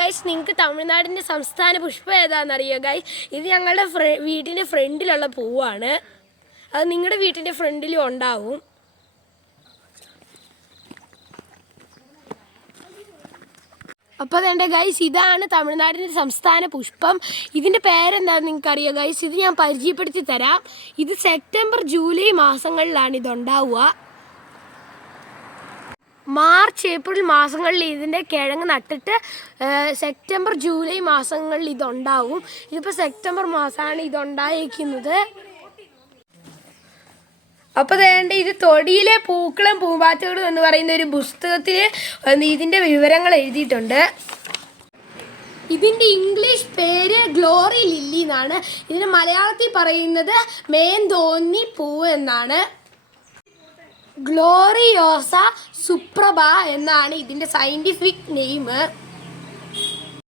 Guys നിങ്ങൾക്ക് തമിഴ്നാടിന്റെ സംസ്ഥാന പുഷ്പം ഏതാണെന്നറിയോ ഗൈസ് ഇത് ഞങ്ങളുടെ ഫ്ര വീട്ടിന്റെ ഫ്രണ്ടിലുള്ള പൂവാണ്. അത് നിങ്ങളുടെ വീട്ടിന്റെ ഫ്രണ്ടിലും ഉണ്ടാവും. അപ്പോൾ അതെന്റെ ഗൈസ് ഇതാണ് തമിഴ്നാടിന്റെ സംസ്ഥാന പുഷ്പം. ഇതിന്റെ പേരെന്താണെന്ന് നിങ്ങൾക്ക് അറിയോ ഗൈസ് ഇത് ഞാൻ പരിചയപ്പെടുത്തി തരാം. ഇത് സെപ്റ്റംബർ ജൂലൈ മാസങ്ങളിലാണ് ഇതുണ്ടാവുക. മാർച്ച് ഏപ്രിൽ മാസങ്ങളിൽ ഇതിന്റെ കിഴങ്ങ് നട്ടിട്ട് സെപ്റ്റംബർ ജൂലൈ മാസങ്ങളിൽ ഇതുണ്ടാവും. ഇതിപ്പോൾ സെപ്റ്റംബർ മാസമാണ് ഇതുണ്ടായിരിക്കുന്നത് അപ്പോൾ വേണ്ട ഇത് തൊടിയിലെ പൂക്കളും പൂമ്പാറ്റകളും എന്ന് പറയുന്ന ഒരു പുസ്തകത്തിൽ ഇതിന്റെ വിവരങ്ങൾ എഴുതിയിട്ടുണ്ട്. ഇതിന്റെ ഇംഗ്ലീഷ് പേര് ഗ്ലോറി ലില്ലി എന്നാണ്. ഇതിന് മലയാളത്തിൽ പറയുന്നത് മേന്തോന്നി പൂവ് എന്നാണ്. ഗ്ലോറിയോസ സുപ്രഭ എന്നാണ് ഇതിന്റെ സയന്റിഫിക് നെയിം